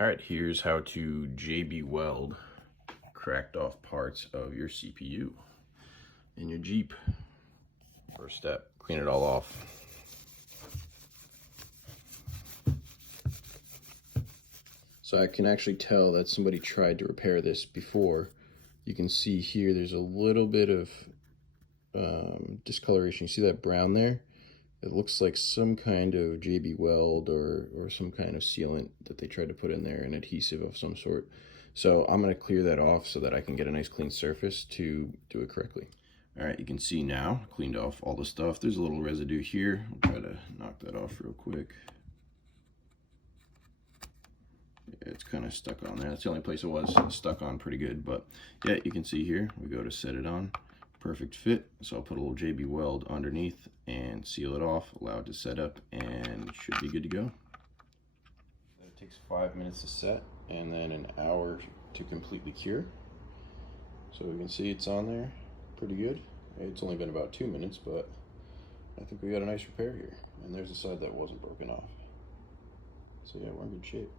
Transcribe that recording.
All right, here's how to JB weld cracked off parts of your CPU in your Jeep. First step, clean it all off. So I can actually tell that somebody tried to repair this before. You can see here there's a little bit of discoloration. You see that brown there? It looks like some kind of JB weld or some kind of sealant that they tried to put in there, an adhesive of some sort. So I'm going to clear that off so that I can get a nice clean surface to do it correctly. All right, you can see now, cleaned off all the stuff. There's a little residue here. I'll try to knock that off real quick. Yeah, it's kind of stuck on there. That's the only place it was stuck on pretty good. But yeah, you can see here, we go to set it on. Perfect fit. So I'll put a little JB weld underneath and seal it off, allow it to set up, and it should be good to go. It takes 5 minutes to set and then an hour to completely cure. So we can see it's on there pretty good. It's only been about 2 minutes, but I think we got a nice repair here. And there's the side that wasn't broken off. So yeah, we're in good shape.